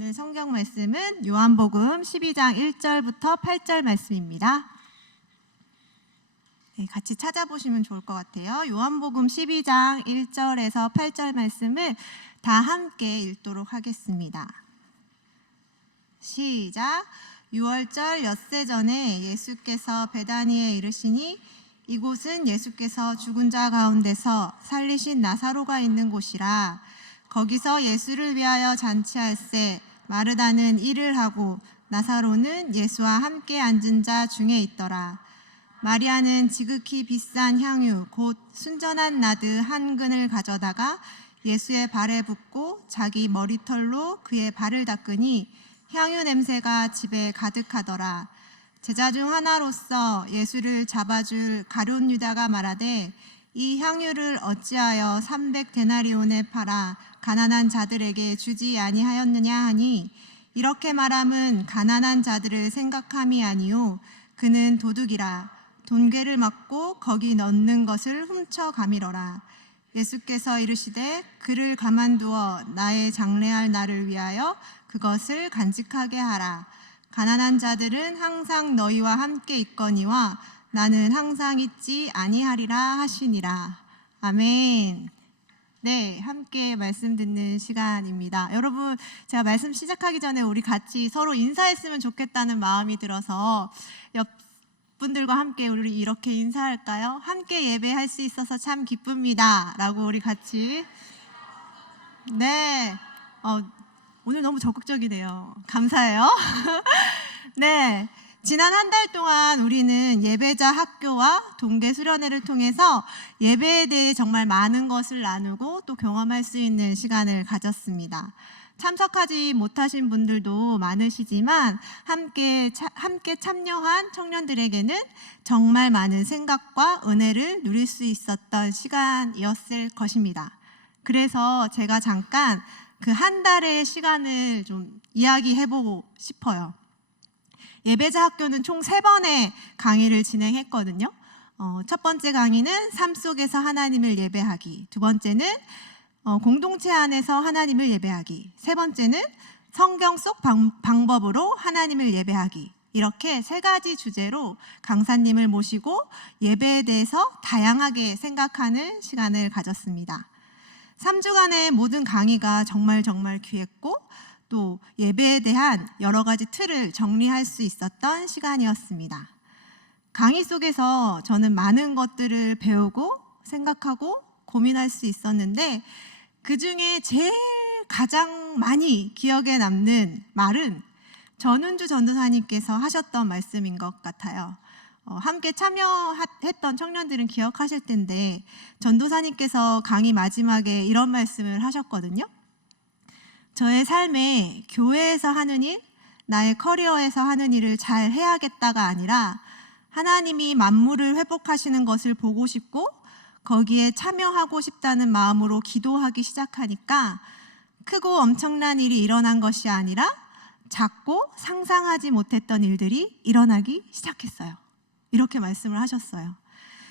오늘 성경 말씀은 요한복음 12장 1절부터 8절 말씀입니다. 네, 같이 찾아보시면 좋을 것 같아요. 요한복음 12장 1절에서 8절 말씀을 다 함께 읽도록 하겠습니다. 시작. 6월절 엿새 전에 예수께서 베다니에 이르시니 이곳은 예수께서 죽은 자 가운데서 살리신 나사로가 있는 곳이라. 거기서 예수를 위하여 잔치할새 마르다는 일을 하고 나사로는 예수와 함께 앉은 자 중에 있더라. 마리아는 지극히 비싼 향유 곧 순전한 나드 한 근을 가져다가 예수의 발에 붓고 자기 머리털로 그의 발을 닦으니 향유 냄새가 집에 가득하더라. 제자 중 하나로서 예수를 잡아줄 가룟 유다가 말하되 이 향유를 어찌하여 300데나리온에 팔아 가난한 자들에게 주지 아니하였느냐 하니 이렇게 말함은 가난한 자들을 생각함이 아니요 그는 도둑이라. 돈괴를 맞고 거기 넣는 것을 훔쳐 가미러라. 예수께서 이르시되 그를 가만두어 나의 장래할 날을 위하여 그것을 간직하게 하라. 가난한 자들은 항상 너희와 함께 있거니와 나는 항상 있지 아니하리라 하시니라. 아멘. 네, 함께 말씀 듣는 시간입니다. 여러분, 제가 말씀 시작하기 전에 우리 같이 서로 인사했으면 좋겠다는 마음이 들어서 옆 분들과 함께 우리 이렇게 인사할까요? 함께 예배할 수 있어서 참 기쁩니다 라고 우리 같이. 네, 오늘 너무 적극적이네요. 감사해요. 네, 지난 한 달 동안 우리는 예배자 학교와 동계 수련회를 통해서 예배에 대해 정말 많은 것을 나누고 또 경험할 수 있는 시간을 가졌습니다. 참석하지 못하신 분들도 많으시지만 함께 참여한 청년들에게는 정말 많은 생각과 은혜를 누릴 수 있었던 시간이었을 것입니다. 그래서 제가 잠깐 그 한 달의 시간을 좀 이야기해보고 싶어요. 예배자 학교는 총 3번의 강의를 진행했거든요. 첫 번째 강의는 삶 속에서 하나님을 예배하기, 두 번째는 공동체 안에서 하나님을 예배하기, 세 번째는 성경 속 방법으로 하나님을 예배하기. 이렇게 3가지 주제로 강사님을 모시고 예배에 대해서 다양하게 생각하는 시간을 가졌습니다. 3주간의 모든 강의가 정말 귀했고 또 예배에 대한 여러 가지 틀을 정리할 수 있었던 시간이었습니다. 강의 속에서 저는 많은 것들을 배우고 생각하고 고민할 수 있었는데 그 중에 제일 가장 많이 기억에 남는 말은 전은주 전도사님께서 하셨던 말씀인 것 같아요. 함께 참여했던 청년들은 기억하실 텐데 전도사님께서 강의 마지막에 이런 말씀을 하셨거든요. 저의 삶에 교회에서 하는 일, 나의 커리어에서 하는 일을 잘 해야겠다가 아니라 하나님이 만물을 회복하시는 것을 보고 싶고 거기에 참여하고 싶다는 마음으로 기도하기 시작하니까 크고 엄청난 일이 일어난 것이 아니라 작고 상상하지 못했던 일들이 일어나기 시작했어요. 이렇게 말씀을 하셨어요.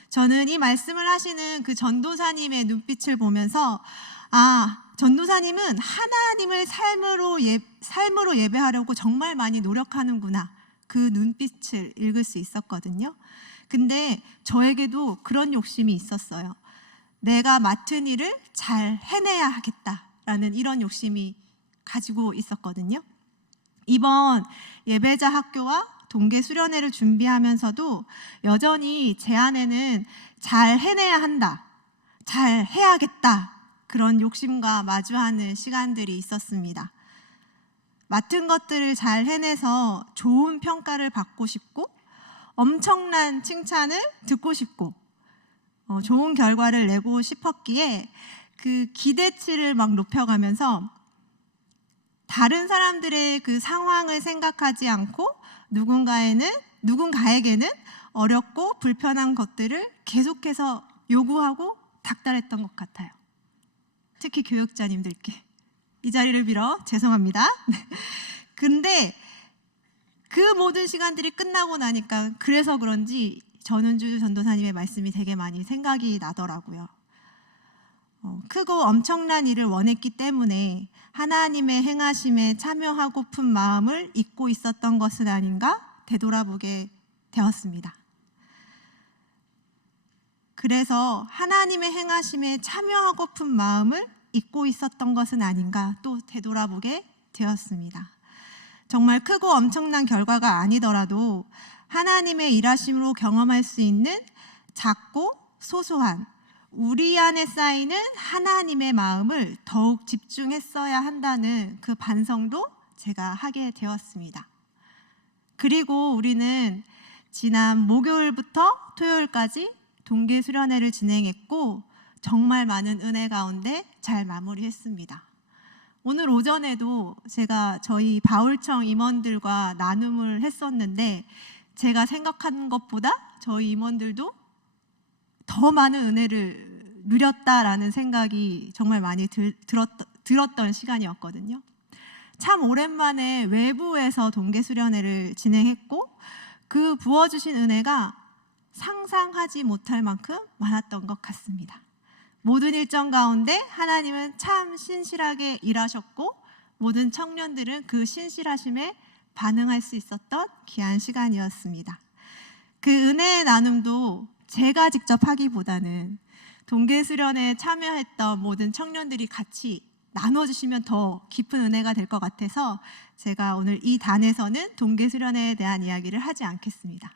저는 이 말씀을 하시는 그 전도사님의 눈빛을 보면서 전도사님은 하나님을 삶으로 예배하려고 정말 많이 노력하는구나. 그 눈빛을 읽을 수 있었거든요. 근데 저에게도 그런 욕심이 있었어요. 내가 맡은 일을 잘 해내야 하겠다라는 이런 욕심이 가지고 있었거든요. 이번 예배자 학교와 동계 수련회를 준비하면서도 여전히 제 안에는 잘 해내야 한다, 잘 해야겠다 그런 욕심과 마주하는 시간들이 있었습니다. 맡은 것들을 잘 해내서 좋은 평가를 받고 싶고 엄청난 칭찬을 듣고 싶고 좋은 결과를 내고 싶었기에 그 기대치를 막 높여가면서 다른 사람들의 그 상황을 생각하지 않고 누군가에게는 어렵고 불편한 것들을 계속해서 요구하고 닥달했던 것 같아요. 특히 교육자님들께 이 자리를 빌어 죄송합니다. 근데 그 모든 시간들이 끝나고 나니까 그래서 그런지 전은주 전도사님의 말씀이 되게 많이 생각이 나더라고요. 크고 엄청난 일을 원했기 때문에 하나님의 행하심에 참여하고픈 마음을 잊고 있었던 것은 아닌가 되돌아보게 되었습니다. 그래서 하나님의 행하심에 참여하고픈 마음을 잊고 있었던 것은 아닌가 또 되돌아보게 되었습니다. 정말 크고 엄청난 결과가 아니더라도 하나님의 일하심으로 경험할 수 있는 작고 소소한 우리 안에 쌓이는 하나님의 마음을 더욱 집중했어야 한다는 그 반성도 제가 하게 되었습니다. 그리고 우리는 지난 목요일부터 토요일까지 동계 수련회를 진행했고 정말 많은 은혜 가운데 잘 마무리했습니다. 오늘 오전에도 제가 저희 바울청 임원들과 나눔을 했었는데 제가 생각한 것보다 저희 임원들도 더 많은 은혜를 누렸다라는 생각이 정말 많이 들었던 시간이었거든요. 참 오랜만에 외부에서 동계 수련회를 진행했고 그 부어주신 은혜가 상상하지 못할 만큼 많았던 것 같습니다. 모든 일정 가운데 하나님은 참 신실하게 일하셨고 모든 청년들은 그 신실하심에 반응할 수 있었던 귀한 시간이었습니다. 그 은혜의 나눔도 제가 직접 하기보다는 동계 수련회에 참여했던 모든 청년들이 같이 나눠주시면 더 깊은 은혜가 될 것 같아서 제가 오늘 이 단에서는 동계 수련회에 대한 이야기를 하지 않겠습니다.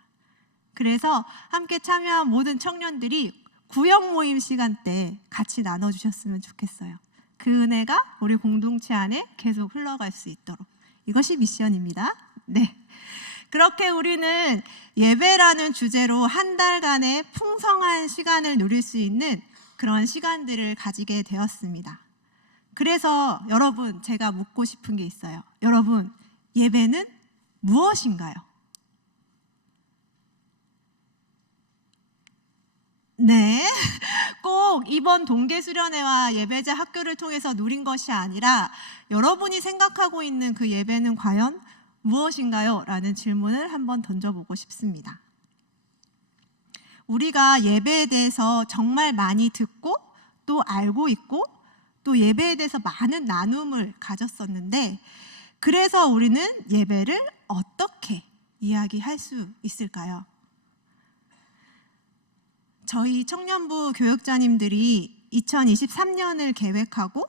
그래서 함께 참여한 모든 청년들이 구역 모임 시간 때 같이 나눠주셨으면 좋겠어요. 그 은혜가 우리 공동체 안에 계속 흘러갈 수 있도록. 이것이 미션입니다. 네. 그렇게 우리는 예배라는 주제로 한 달간의 풍성한 시간을 누릴 수 있는 그런 시간들을 가지게 되었습니다. 그래서 여러분, 제가 묻고 싶은 게 있어요. 여러분, 예배는 무엇인가요? 네, 꼭 이번 동계 수련회와 예배자 학교를 통해서 누린 것이 아니라 여러분이 생각하고 있는 그 예배는 과연 무엇인가요? 라는 질문을 한번 던져보고 싶습니다. 우리가 예배에 대해서 정말 많이 듣고 또 알고 있고 또 예배에 대해서 많은 나눔을 가졌었는데 그래서 우리는 예배를 어떻게 이야기할 수 있을까요? 저희 청년부 교역자님들이 2023년을 계획하고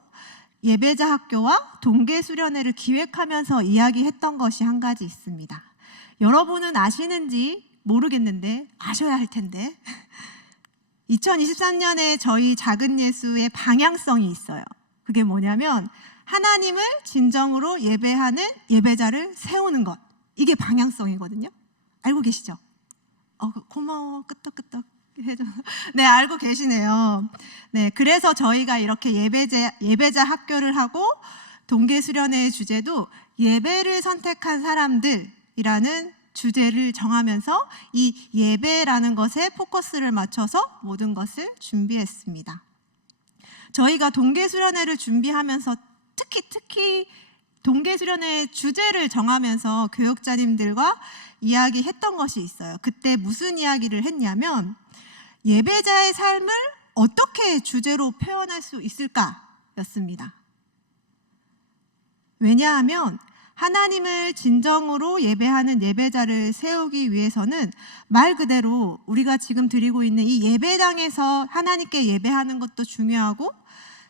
예배자 학교와 동계 수련회를 기획하면서 이야기했던 것이 한 가지 있습니다. 여러분은 아시는지 모르겠는데 아셔야 할 텐데 2023년에 저희 작은 예수의 방향성이 있어요. 그게 뭐냐면 하나님을 진정으로 예배하는 예배자를 세우는 것. 이게 방향성이거든요. 알고 계시죠? 고마워. 끄떡끄떡 해줘. 네, 알고 계시네요. 네, 그래서 저희가 이렇게 예배자 학교를 하고 동계 수련회의 주제도 예배를 선택한 사람들이라는 주제를 정하면서 이 예배라는 것에 포커스를 맞춰서 모든 것을 준비했습니다. 저희가 동계 수련회를 준비하면서 특히 동계 수련회의 주제를 정하면서 교역자님들과 이야기했던 것이 있어요. 그때 무슨 이야기를 했냐면 예배자의 삶을 어떻게 주제로 표현할 수 있을까였습니다. 왜냐하면 하나님을 진정으로 예배하는 예배자를 세우기 위해서는 말 그대로 우리가 지금 드리고 있는 이 예배당에서 하나님께 예배하는 것도 중요하고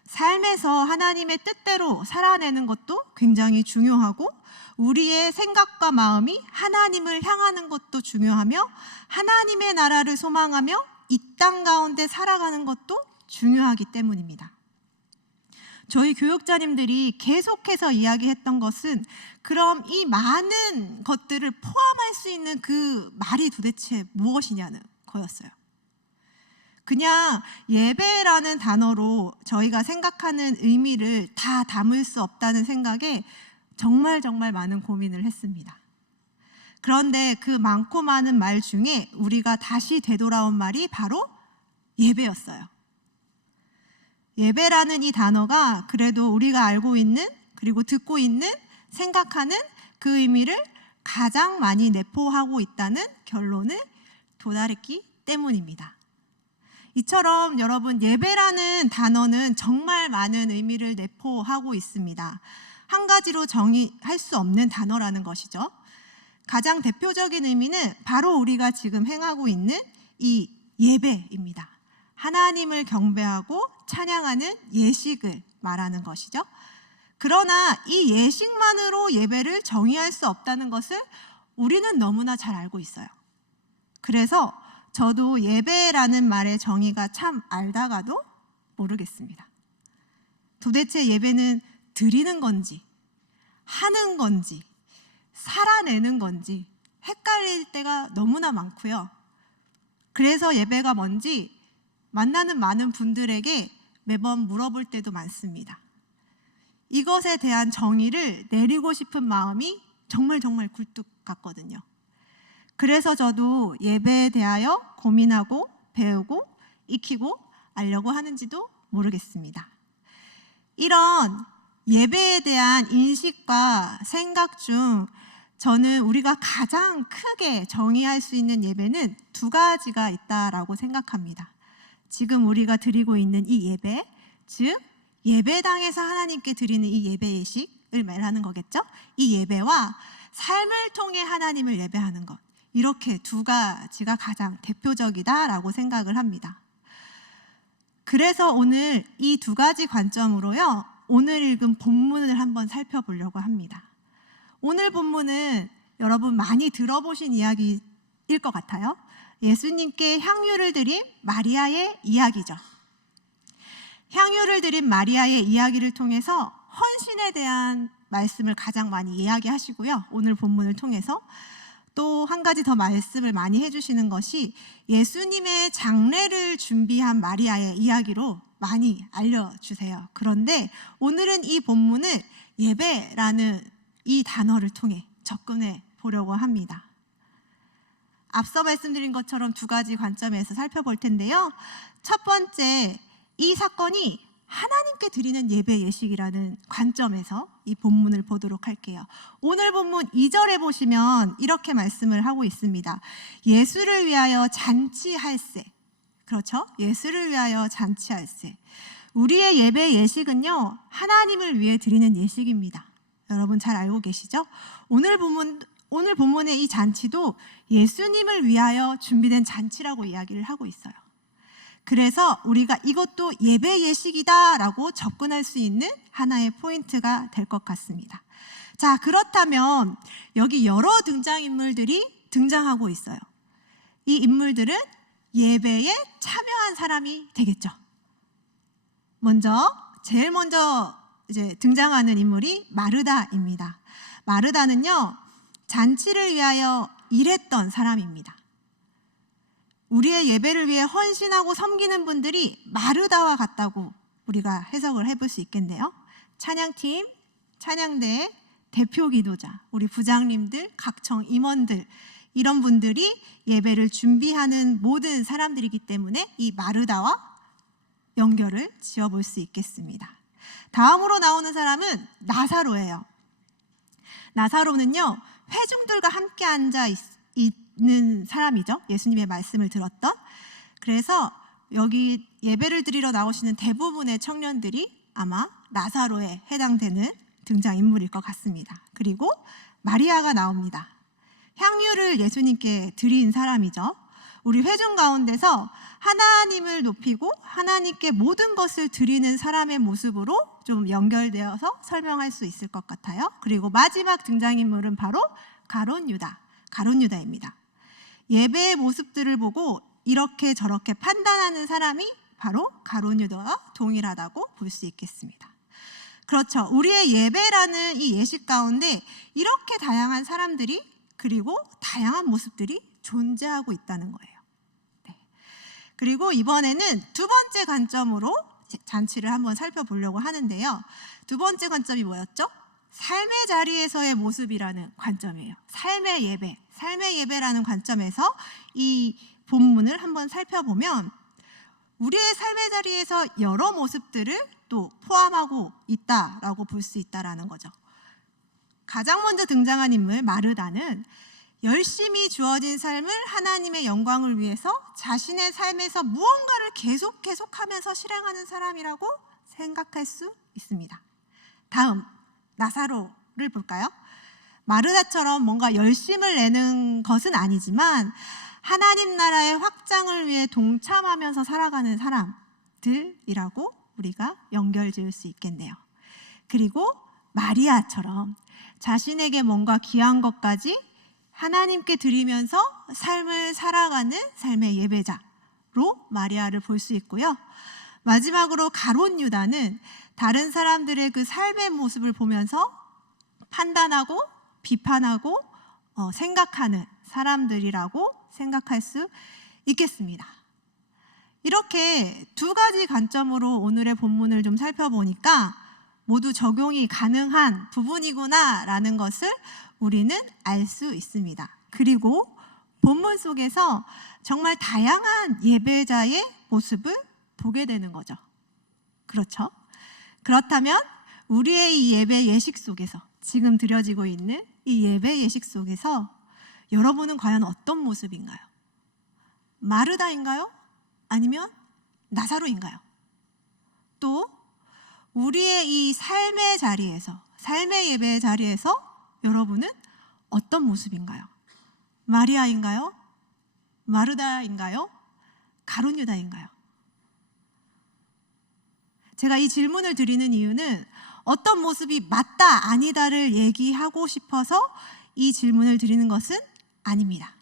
삶에서 하나님의 뜻대로 살아내는 것도 굉장히 중요하고 우리의 생각과 마음이 하나님을 향하는 것도 중요하며 하나님의 나라를 소망하며 이 땅 가운데 살아가는 것도 중요하기 때문입니다. 저희 교육자님들이 계속해서 이야기했던 것은 그럼 이 많은 것들을 포함할 수 있는 그 말이 도대체 무엇이냐는 거였어요. 그냥 예배라는 단어로 저희가 생각하는 의미를 다 담을 수 없다는 생각에 정말 많은 고민을 했습니다. 그런데 그 많고 많은 말 중에 우리가 다시 되돌아온 말이 바로 예배였어요. 예배라는 이 단어가 그래도 우리가 알고 있는 그리고 듣고 있는 생각하는 그 의미를 가장 많이 내포하고 있다는 결론을 도달했기 때문입니다. 이처럼 여러분, 예배라는 단어는 정말 많은 의미를 내포하고 있습니다. 한 가지로 정의할 수 없는 단어라는 것이죠. 가장 대표적인 의미는 바로 우리가 지금 행하고 있는 이 예배입니다. 하나님을 경배하고 찬양하는 예식을 말하는 것이죠. 그러나 이 예식만으로 예배를 정의할 수 없다는 것을 우리는 너무나 잘 알고 있어요. 그래서 저도 예배라는 말의 정의가 참 알다가도 모르겠습니다. 도대체 예배는 드리는 건지, 하는 건지, 살아내는 건지 헷갈릴 때가 너무나 많고요. 그래서 예배가 뭔지 만나는 많은 분들에게 매번 물어볼 때도 많습니다. 이것에 대한 정의를 내리고 싶은 마음이 정말 굴뚝 같거든요. 그래서 저도 예배에 대하여 고민하고 배우고 익히고 알려고 하는지도 모르겠습니다. 이런 예배에 대한 인식과 생각 중 저는 우리가 가장 크게 정의할 수 있는 예배는 두 가지가 있다라고 생각합니다. 지금 우리가 드리고 있는 이 예배, 즉 예배당에서 하나님께 드리는 이 예배 예식을 말하는 거겠죠? 이 예배와 삶을 통해 하나님을 예배하는 것, 이렇게 두 가지가 가장 대표적이다라고 생각을 합니다. 그래서 오늘 이 두 가지 관점으로요, 오늘 읽은 본문을 한번 살펴보려고 합니다. 오늘 본문은 여러분 많이 들어보신 이야기일 것 같아요. 예수님께 향유를 드린 마리아의 이야기죠. 향유를 드린 마리아의 이야기를 통해서 헌신에 대한 말씀을 가장 많이 이야기하시고요. 오늘 본문을 통해서 또 한 가지 더 말씀을 많이 해주시는 것이 예수님의 장례를 준비한 마리아의 이야기로 많이 알려주세요. 그런데 오늘은 이 본문을 예배라는 이 단어를 통해 접근해 보려고 합니다. 앞서 말씀드린 것처럼 두 가지 관점에서 살펴볼 텐데요. 첫 번째, 이 사건이 하나님께 드리는 예배 예식이라는 관점에서 이 본문을 보도록 할게요. 오늘 본문 2절에 보시면 이렇게 말씀을 하고 있습니다. 예수를 위하여 잔치할세. 그렇죠? 예수를 위하여 잔치할세. 우리의 예배 예식은요, 하나님을 위해 드리는 예식입니다. 여러분 잘 알고 계시죠? 오늘 본문의 이 잔치도 예수님을 위하여 준비된 잔치라고 이야기를 하고 있어요. 그래서 우리가 이것도 예배 예식이다라고 접근할 수 있는 하나의 포인트가 될 것 같습니다. 자, 그렇다면 여기 여러 등장인물들이 등장하고 있어요. 이 인물들은 예배에 참여한 사람이 되겠죠. 제일 먼저 이제 등장하는 인물이 마르다입니다. 마르다는요, 잔치를 위하여 일했던 사람입니다. 우리의 예배를 위해 헌신하고 섬기는 분들이 마르다와 같다고 우리가 해석을 해볼 수 있겠네요. 찬양팀, 찬양대, 대표 기도자, 우리 부장님들, 각청 임원들, 이런 분들이 예배를 준비하는 모든 사람들이기 때문에 이 마르다와 연결을 지어볼 수 있겠습니다. 다음으로 나오는 사람은 나사로예요. 나사로는요, 회중들과 함께 앉아 있는 사람이죠. 예수님의 말씀을 들었던. 그래서 여기 예배를 드리러 나오시는 대부분의 청년들이 아마 나사로에 해당되는 등장인물일 것 같습니다. 그리고 마리아가 나옵니다. 향유를 예수님께 드린 사람이죠. 우리 회중 가운데서 하나님을 높이고 하나님께 모든 것을 드리는 사람의 모습으로 좀 연결되어서 설명할 수 있을 것 같아요. 그리고 마지막 등장인물은 바로 가룟 유다입니다. 예배의 모습들을 보고 이렇게 저렇게 판단하는 사람이 바로 가룟 유다와 동일하다고 볼 수 있겠습니다. 그렇죠. 우리의 예배라는 이 예식 가운데 이렇게 다양한 사람들이, 그리고 다양한 모습들이 존재하고 있다는 거예요. 네. 그리고 이번에는 두 번째 관점으로 잔치를 한번 살펴보려고 하는데요. 두 번째 관점이 뭐였죠? 삶의 자리에서의 모습이라는 관점이에요. 삶의 예배라는 관점에서 이 본문을 한번 살펴보면 우리의 삶의 자리에서 여러 모습들을 또 포함하고 있다라고 볼 수 있다라는 거죠. 가장 먼저 등장한 인물 마르다는 열심히 주어진 삶을 하나님의 영광을 위해서 자신의 삶에서 무언가를 계속하면서 실행하는 사람이라고 생각할 수 있습니다. 다음, 나사로를 볼까요? 마르다처럼 뭔가 열심을 내는 것은 아니지만 하나님 나라의 확장을 위해 동참하면서 살아가는 사람들이라고 우리가 연결지을 수 있겠네요. 그리고 마리아처럼 자신에게 뭔가 귀한 것까지 하나님께 드리면서 삶을 살아가는 삶의 예배자로 마리아를 볼 수 있고요. 마지막으로 가룟 유다는 다른 사람들의 그 삶의 모습을 보면서 판단하고 비판하고 생각하는 사람들이라고 생각할 수 있겠습니다. 이렇게 두 가지 관점으로 오늘의 본문을 좀 살펴보니까 모두 적용이 가능한 부분이구나라는 것을 우리는 알 수 있습니다. 그리고 본문 속에서 정말 다양한 예배자의 모습을 보게 되는 거죠. 그렇죠? 그렇다면 우리의 이 예배 예식 속에서, 지금 드려지고 있는 이 예배 예식 속에서 여러분은 과연 어떤 모습인가요? 마르다인가요? 아니면 나사로인가요? 또 우리의 이 삶의 자리에서, 삶의 예배의 자리에서 여러분은 어떤 모습인가요? 마리아인가요? 마르다인가요? 가룟 유다인가요? 제가 이 질문을 드리는 이유는 어떤 모습이 맞다, 아니다를 얘기하고 싶어서 이 질문을 드리는 것은 아닙니다.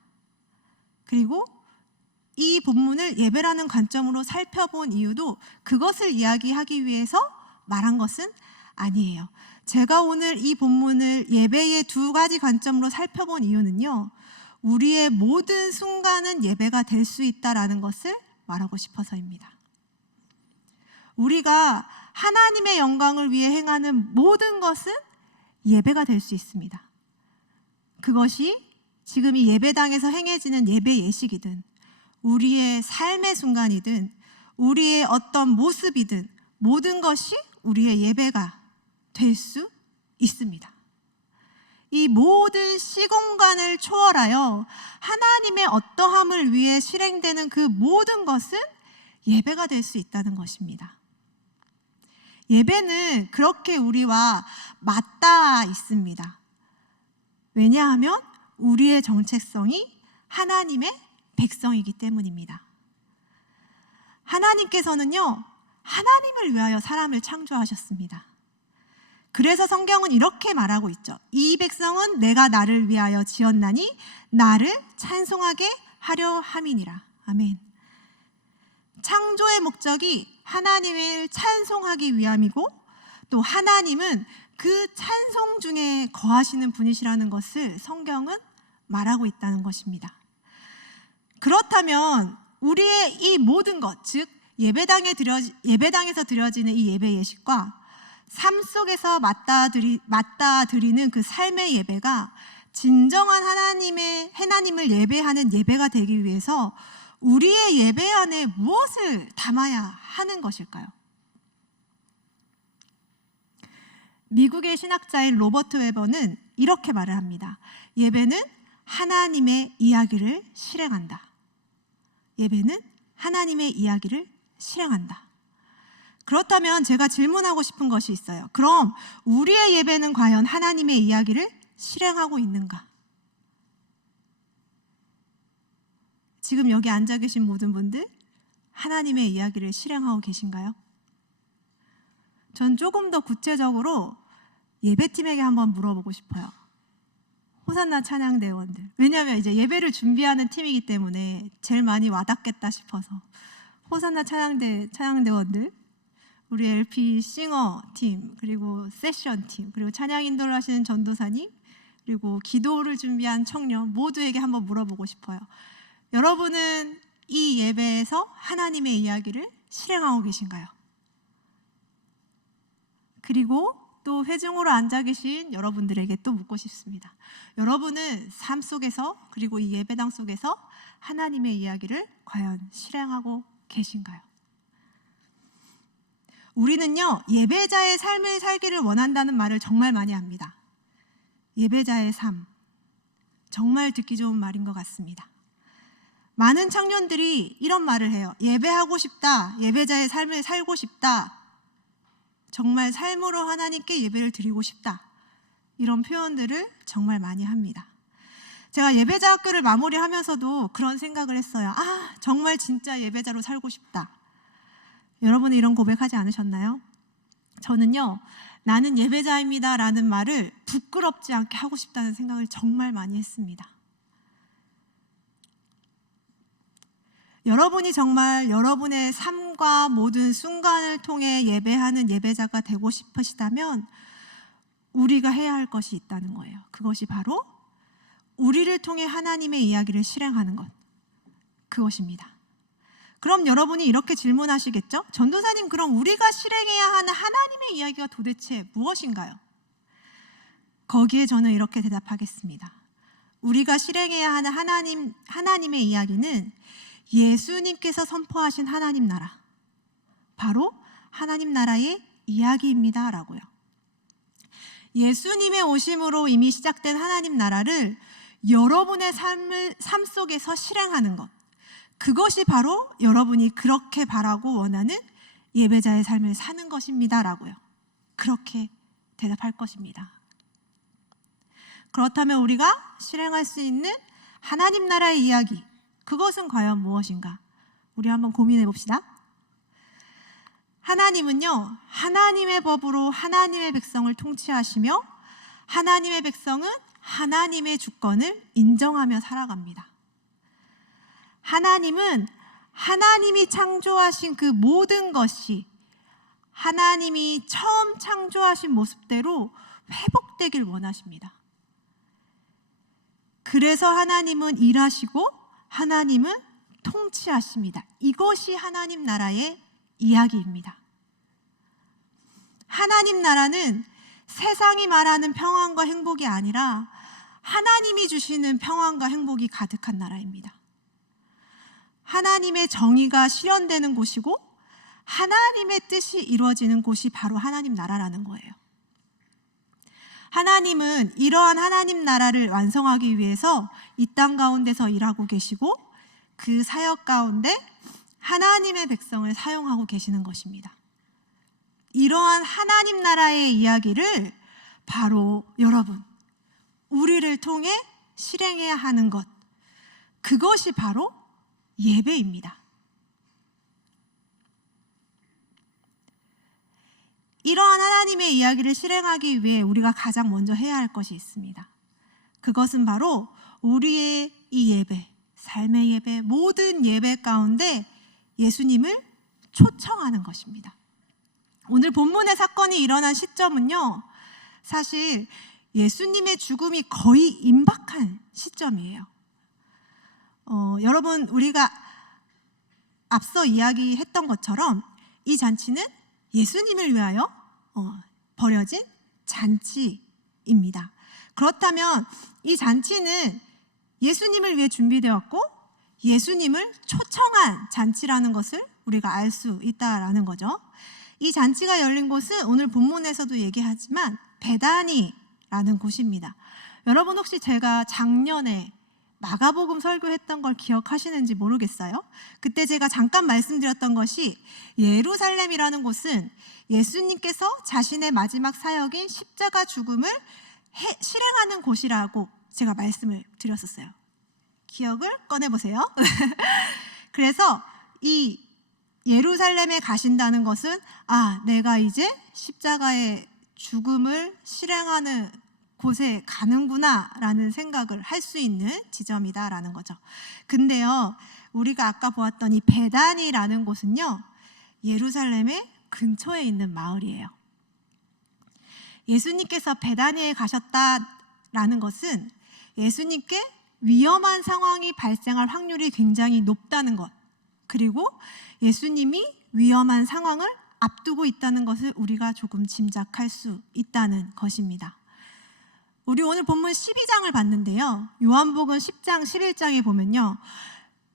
그리고 이 본문을 예배라는 관점으로 살펴본 이유도 그것을 이야기하기 위해서 말한 것은 아니에요. 제가 오늘 이 본문을 예배의 두 가지 관점으로 살펴본 이유는요, 우리의 모든 순간은 예배가 될 수 있다라는 것을 말하고 싶어서입니다. 우리가 하나님의 영광을 위해 행하는 모든 것은 예배가 될 수 있습니다. 그것이 지금 이 예배당에서 행해지는 예배 예식이든 우리의 삶의 순간이든 우리의 어떤 모습이든 모든 것이 우리의 예배가 될 수 있습니다. 이 모든 시공간을 초월하여 하나님의 어떠함을 위해 실행되는 그 모든 것은 예배가 될 수 있다는 것입니다. 예배는 그렇게 우리와 맞닿아 있습니다. 왜냐하면 우리의 정체성이 하나님의 백성이기 때문입니다. 하나님께서는요, 하나님을 위하여 사람을 창조하셨습니다. 그래서 성경은 이렇게 말하고 있죠. 이 백성은 내가 나를 위하여 지었나니 나를 찬송하게 하려 함이니라. 아멘. 창조의 목적이 하나님을 찬송하기 위함이고 또 하나님은 그 찬송 중에 거하시는 분이시라는 것을 성경은 말하고 있다는 것입니다. 그렇다면 우리의 이 모든 것, 즉 예배당에서 드려지는 이 예배 예식과 삶 속에서 맞닿아드리는 그 삶의 예배가 진정한 하나님을 예배하는 예배가 되기 위해서 우리의 예배 안에 무엇을 담아야 하는 것일까요? 미국의 신학자인 로버트 웨버는 이렇게 말을 합니다. 예배는 하나님의 이야기를 실행한다. 예배는 하나님의 이야기를 실행한다. 그렇다면 제가 질문하고 싶은 것이 있어요. 그럼 우리의 예배는 과연 하나님의 이야기를 실행하고 있는가? 지금 여기 앉아 계신 모든 분들 하나님의 이야기를 실행하고 계신가요? 전 조금 더 구체적으로 예배팀에게 한번 물어보고 싶어요. 호산나 찬양대원들. 왜냐하면 이제 예배를 준비하는 팀이기 때문에 제일 많이 와닿겠다 싶어서. 호산나 찬양대원들, 우리 LP 싱어 팀, 그리고 세션 팀, 그리고 찬양 인도를 하시는 전도사님, 그리고 기도를 준비한 청년 모두에게 한번 물어보고 싶어요. 여러분은 이 예배에서 하나님의 이야기를 실행하고 계신가요? 그리고 또 회중으로 앉아 계신 여러분들에게 또 묻고 싶습니다. 여러분은 삶 속에서 그리고 이 예배당 속에서 하나님의 이야기를 과연 실행하고 계신가요? 우리는요, 예배자의 삶을 살기를 원한다는 말을 정말 많이 합니다. 예배자의 삶, 정말 듣기 좋은 말인 것 같습니다. 많은 청년들이 이런 말을 해요. 예배하고 싶다. 예배자의 삶을 살고 싶다. 정말 삶으로 하나님께 예배를 드리고 싶다. 이런 표현들을 정말 많이 합니다. 제가 예배자 학교를 마무리하면서도 그런 생각을 했어요. 정말 진짜 예배자로 살고 싶다. 여러분은 이런 고백하지 않으셨나요? 저는요, 나는 예배자입니다 라는 말을 부끄럽지 않게 하고 싶다는 생각을 정말 많이 했습니다. 여러분이 정말 여러분의 삶과 모든 순간을 통해 예배하는 예배자가 되고 싶으시다면 우리가 해야 할 것이 있다는 거예요. 그것이 바로 우리를 통해 하나님의 이야기를 실행하는 것, 그것입니다. 그럼 여러분이 이렇게 질문하시겠죠? 전도사님, 그럼 우리가 실행해야 하는 하나님의 이야기가 도대체 무엇인가요? 거기에 저는 이렇게 대답하겠습니다. 우리가 실행해야 하는 하나님의 이야기는 예수님께서 선포하신 하나님 나라, 바로 하나님 나라의 이야기입니다 라고요. 예수님의 오심으로 이미 시작된 하나님 나라를 여러분의 삶 속에서 실행하는 것, 그것이 바로 여러분이 그렇게 바라고 원하는 예배자의 삶을 사는 것입니다 라고요. 그렇게 대답할 것입니다. 그렇다면 우리가 실행할 수 있는 하나님 나라의 이야기, 그것은 과연 무엇인가? 우리 한번 고민해 봅시다. 하나님은요, 하나님의 법으로 하나님의 백성을 통치하시며 하나님의 백성은 하나님의 주권을 인정하며 살아갑니다. 하나님은 하나님이 창조하신 그 모든 것이 하나님이 처음 창조하신 모습대로 회복되길 원하십니다. 그래서 하나님은 일하시고 하나님은 통치하십니다. 이것이 하나님 나라의 이야기입니다. 하나님 나라는 세상이 말하는 평안과 행복이 아니라 하나님이 주시는 평안과 행복이 가득한 나라입니다. 하나님의 정의가 실현되는 곳이고 하나님의 뜻이 이루어지는 곳이 바로 하나님 나라라는 거예요. 하나님은 이러한 하나님 나라를 완성하기 위해서 이 땅 가운데서 일하고 계시고 그 사역 가운데 하나님의 백성을 사용하고 계시는 것입니다. 이러한 하나님 나라의 이야기를 바로 여러분, 우리를 통해 실행해야 하는 것, 그것이 바로 예배입니다. 이러한 하나님의 이야기를 실행하기 위해 우리가 가장 먼저 해야 할 것이 있습니다. 그것은 바로 우리의 이 예배, 삶의 예배, 모든 예배 가운데 예수님을 초청하는 것입니다. 오늘 본문의 사건이 일어난 시점은요, 사실 예수님의 죽음이 거의 임박한 시점이에요. 여러분, 우리가 앞서 이야기했던 것처럼 이 잔치는 예수님을 위하여 벌여진 잔치입니다. 그렇다면 이 잔치는 예수님을 위해 준비되었고 예수님을 초청한 잔치라는 것을 우리가 알 수 있다라는 거죠. 이 잔치가 열린 곳은 오늘 본문에서도 얘기하지만 베다니라는 곳입니다. 여러분, 혹시 제가 작년에 마가복음 설교했던 걸 기억하시는지 모르겠어요. 그때 제가 잠깐 말씀드렸던 것이 예루살렘이라는 곳은 예수님께서 자신의 마지막 사역인 십자가 죽음을 실행하는 곳이라고 제가 말씀을 드렸었어요. 기억을 꺼내보세요. 그래서 이 예루살렘에 가신다는 것은 내가 이제 십자가의 죽음을 실행하는 곳에 가는구나 라는 생각을 할 수 있는 지점이다 라는 거죠. 근데요, 우리가 아까 보았던 이 베다니라는 곳은요, 예루살렘의 근처에 있는 마을이에요. 예수님께서 베다니에 가셨다라는 것은 예수님께 위험한 상황이 발생할 확률이 굉장히 높다는 것, 그리고 예수님이 위험한 상황을 앞두고 있다는 것을 우리가 조금 짐작할 수 있다는 것입니다. 우리 오늘 본문 12장을 봤는데요, 요한복음 10장 11장에 보면요,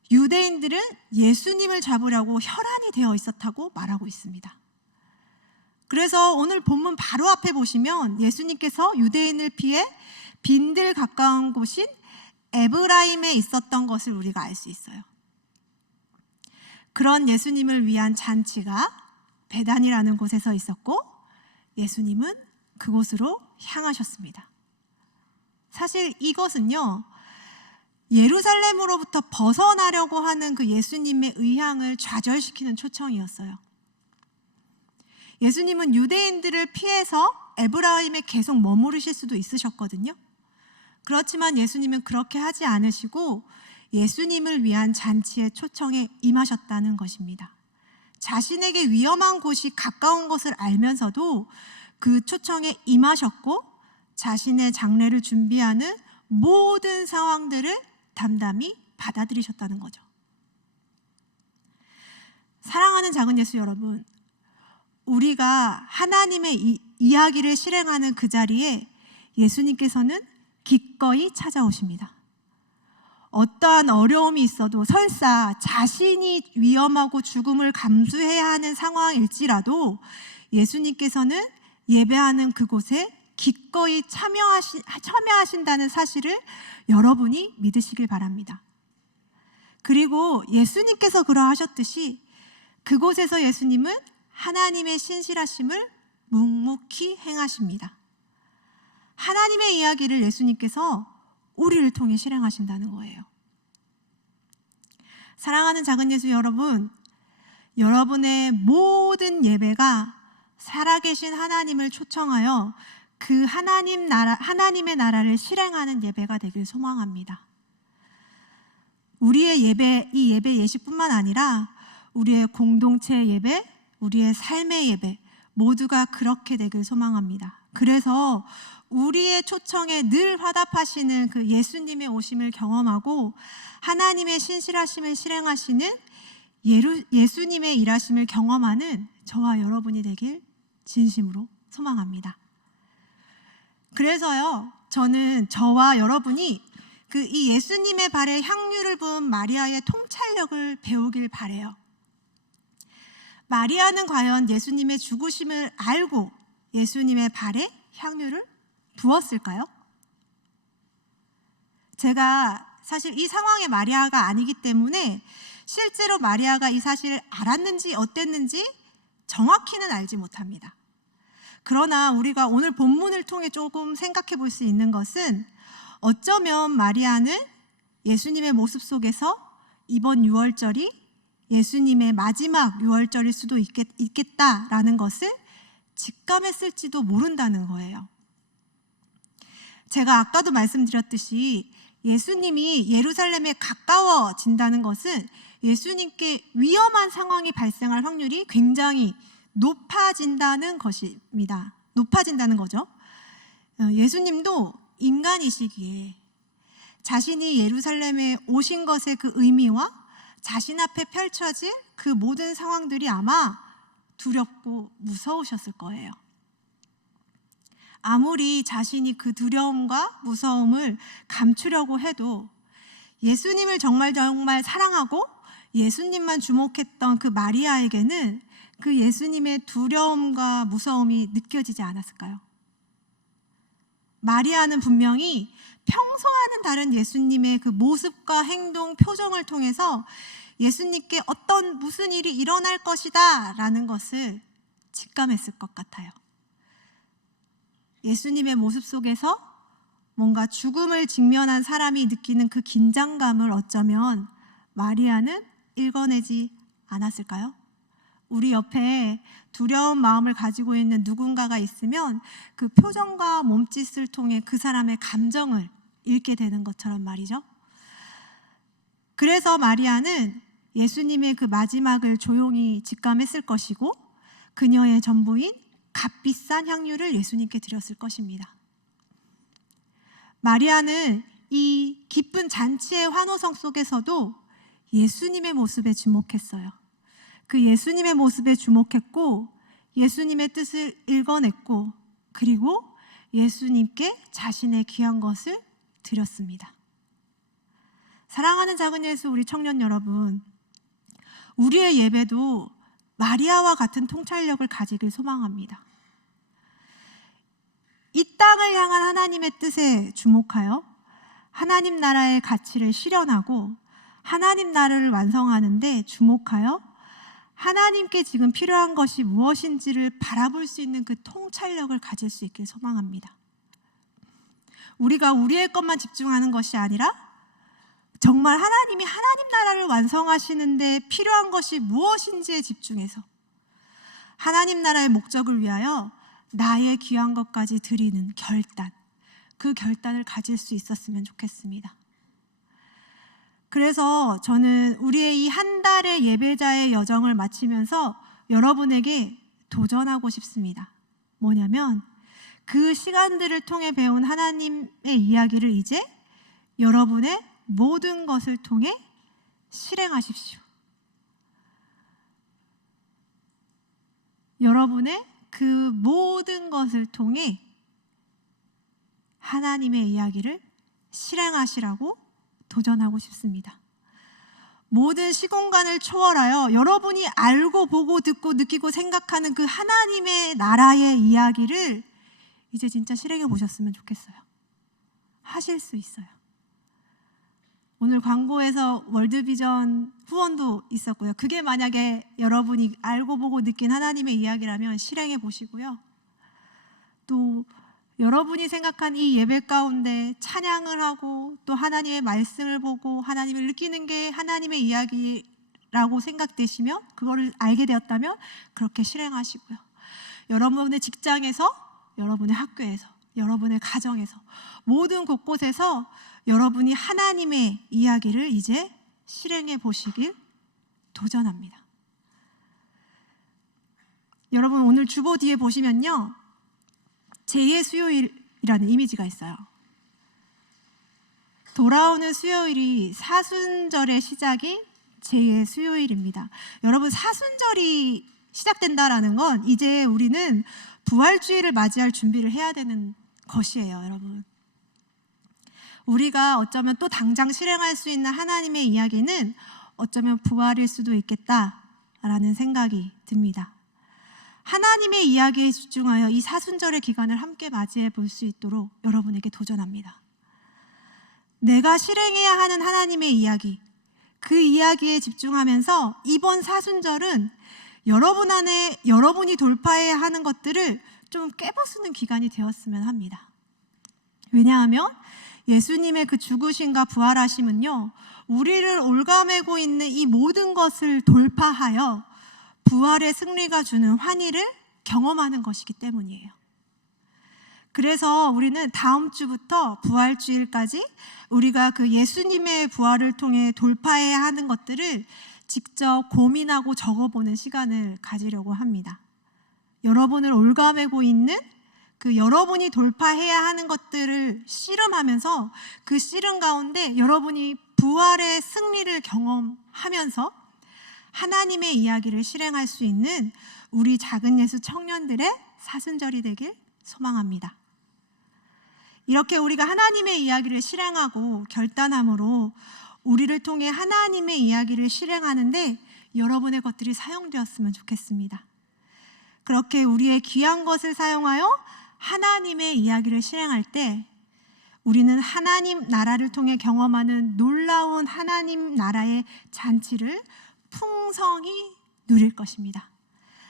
유대인들은 예수님을 잡으려고 혈안이 되어 있었다고 말하고 있습니다. 그래서 오늘 본문 바로 앞에 보시면 예수님께서 유대인을 피해 빈들 가까운 곳인 에브라임에 있었던 것을 우리가 알 수 있어요. 그런 예수님을 위한 잔치가 베단이라는 곳에서 있었고 예수님은 그곳으로 향하셨습니다. 사실 이것은요, 예루살렘으로부터 벗어나려고 하는 그 예수님의 의향을 좌절시키는 초청이었어요. 예수님은 유대인들을 피해서 에브라임에 계속 머무르실 수도 있으셨거든요. 그렇지만 예수님은 그렇게 하지 않으시고 예수님을 위한 잔치의 초청에 임하셨다는 것입니다. 자신에게 위험한 곳이 가까운 것을 알면서도 그 초청에 임하셨고 자신의 장례를 준비하는 모든 상황들을 담담히 받아들이셨다는 거죠. 사랑하는 작은 예수 여러분, 우리가 하나님의 이야기를 실행하는 그 자리에 예수님께서는 기꺼이 찾아오십니다. 어떠한 어려움이 있어도 설사 자신이 위험하고 죽음을 감수해야 하는 상황일지라도 예수님께서는 예배하는 그곳에 기꺼이 참여하신다는 사실을 여러분이 믿으시길 바랍니다. 그리고 예수님께서 그러하셨듯이 그곳에서 예수님은 하나님의 신실하심을 묵묵히 행하십니다. 하나님의 이야기를 예수님께서 우리를 통해 실행하신다는 거예요. 사랑하는 작은 예수 여러분, 여러분의 모든 예배가 살아계신 하나님을 초청하여 그 하나님의 나라를 실행하는 예배가 되길 소망합니다. 우리의 예배, 이 예배 예식뿐만 아니라 우리의 공동체 예배, 우리의 삶의 예배 모두가 그렇게 되길 소망합니다. 그래서 우리의 초청에 늘 화답하시는 그 예수님의 오심을 경험하고 하나님의 신실하심을 실행하시는 예수님의 일하심을 경험하는 저와 여러분이 되길 진심으로 소망합니다. 그래서요, 저는 저와 여러분이 이 예수님의 발에 향유를 부은 마리아의 통찰력을 배우길 바래요. 마리아는 과연 예수님의 죽으심을 알고 예수님의 발에 향유를 부었을까요? 제가 사실 이 상황의 마리아가 아니기 때문에 실제로 마리아가 이 사실을 알았는지 어땠는지 정확히는 알지 못합니다. 그러나 우리가 오늘 본문을 통해 조금 생각해 볼 수 있는 것은 어쩌면 마리아는 예수님의 모습 속에서 이번 유월절이 예수님의 마지막 유월절일 수도 있겠다라는 것을 직감했을지도 모른다는 거예요. 제가 아까도 말씀드렸듯이 예수님이 예루살렘에 가까워진다는 것은 예수님께 위험한 상황이 발생할 확률이 굉장히 높아진다는 것입니다. 높아진다는 거죠. 예수님도 인간이시기에 자신이 예루살렘에 오신 것의 그 의미와 자신 앞에 펼쳐질 그 모든 상황들이 아마 두렵고 무서우셨을 거예요. 아무리 자신이 그 두려움과 무서움을 감추려고 해도 예수님을 정말 사랑하고 예수님만 주목했던 그 마리아에게는 그 예수님의 두려움과 무서움이 느껴지지 않았을까요? 마리아는 분명히 평소와는 다른 예수님의 그 모습과 행동, 표정을 통해서 예수님께 무슨 일이 일어날 것이다 라는 것을 직감했을 것 같아요. 예수님의 모습 속에서 뭔가 죽음을 직면한 사람이 느끼는 그 긴장감을 어쩌면 마리아는 읽어내지 않았을까요? 우리 옆에 두려운 마음을 가지고 있는 누군가가 있으면 그 표정과 몸짓을 통해 그 사람의 감정을 읽게 되는 것처럼 말이죠. 그래서 마리아는 예수님의 그 마지막을 조용히 직감했을 것이고 그녀의 전부인 값비싼 향유를 예수님께 드렸을 것입니다. 마리아는 이 기쁜 잔치의 환호성 속에서도 예수님의 모습에 주목했어요. 그 예수님의 모습에 주목했고 예수님의 뜻을 읽어냈고 그리고 예수님께 자신의 귀한 것을 드렸습니다. 사랑하는 작은 예수 우리 청년 여러분, 우리의 예배도 마리아와 같은 통찰력을 가지길 소망합니다. 이 땅을 향한 하나님의 뜻에 주목하여 하나님 나라의 가치를 실현하고 하나님 나라를 완성하는데 주목하여 하나님께 지금 필요한 것이 무엇인지를 바라볼 수 있는 그 통찰력을 가질 수 있길 소망합니다. 우리가 우리의 것만 집중하는 것이 아니라 정말 하나님이 하나님 나라를 완성하시는데 필요한 것이 무엇인지에 집중해서 하나님 나라의 목적을 위하여 나의 귀한 것까지 드리는 결단, 그 결단을 가질 수 있었으면 좋겠습니다. 그래서 저는 우리의 이 한 달의 예배자의 여정을 마치면서 여러분에게 도전하고 싶습니다. 뭐냐면 그 시간들을 통해 배운 하나님의 이야기를 이제 여러분의 모든 것을 통해 실행하십시오. 여러분의 그 모든 것을 통해 하나님의 이야기를 실행하시라고 도전하고 싶습니다. 모든 시공간을 초월하여 여러분이 알고 보고 듣고 느끼고 생각하는 그 하나님의 나라의 이야기를 이제 진짜 실행해 보셨으면 좋겠어요. 하실 수 있어요. 오늘 광고에서 월드비전 후원도 있었고요. 그게 만약에 여러분이 알고 보고 느낀 하나님의 이야기라면 실행해 보시고요. 또 여러분이 생각한 이 예배 가운데 찬양을 하고 또 하나님의 말씀을 보고 하나님을 느끼는 게 하나님의 이야기라고 생각되시면, 그거를 알게 되었다면 그렇게 실행하시고요. 여러분의 직장에서, 여러분의 학교에서, 여러분의 가정에서, 모든 곳곳에서 여러분이 하나님의 이야기를 이제 실행해 보시길 도전합니다. 여러분, 오늘 주보 뒤에 보시면요, 제2의 수요일이라는 이미지가 있어요. 돌아오는 수요일이 사순절의 시작인 제2의 수요일입니다. 여러분, 사순절이 시작된다라는 건 이제 우리는 부활주의를 맞이할 준비를 해야 되는 것이에요. 여러분, 우리가 어쩌면 또 당장 실행할 수 있는 하나님의 이야기는 어쩌면 부활일 수도 있겠다라는 생각이 듭니다. 하나님의 이야기에 집중하여 이 사순절의 기간을 함께 맞이해 볼 수 있도록 여러분에게 도전합니다. 내가 실행해야 하는 하나님의 이야기, 그 이야기에 집중하면서 이번 사순절은 여러분 안에 여러분이 돌파해야 하는 것들을 좀 깨부수는 기간이 되었으면 합니다. 왜냐하면 예수님의 그 죽으심과 부활하심은요, 우리를 올가매고 있는 이 모든 것을 돌파하여 부활의 승리가 주는 환희를 경험하는 것이기 때문이에요. 그래서 우리는 다음 주부터 부활주일까지 우리가 그 예수님의 부활을 통해 돌파해야 하는 것들을 직접 고민하고 적어보는 시간을 가지려고 합니다. 여러분을 올가매고 있는 그 여러분이 돌파해야 하는 것들을 씨름하면서 그 씨름 가운데 여러분이 부활의 승리를 경험하면서 하나님의 이야기를 실행할 수 있는 우리 작은 예수 청년들의 사순절이 되길 소망합니다. 이렇게 우리가 하나님의 이야기를 실행하고 결단함으로 우리를 통해 하나님의 이야기를 실행하는데 여러분의 것들이 사용되었으면 좋겠습니다. 그렇게 우리의 귀한 것을 사용하여 하나님의 이야기를 실행할 때 우리는 하나님 나라를 통해 경험하는 놀라운 하나님 나라의 잔치를 풍성히 누릴 것입니다.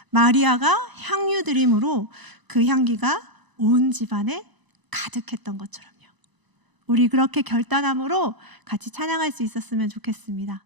마리아가 향유 드림으로 그 향기가 온 집안에 가득했던 것처럼요. 우리 그렇게 결단함으로 같이 찬양할 수 있었으면 좋겠습니다.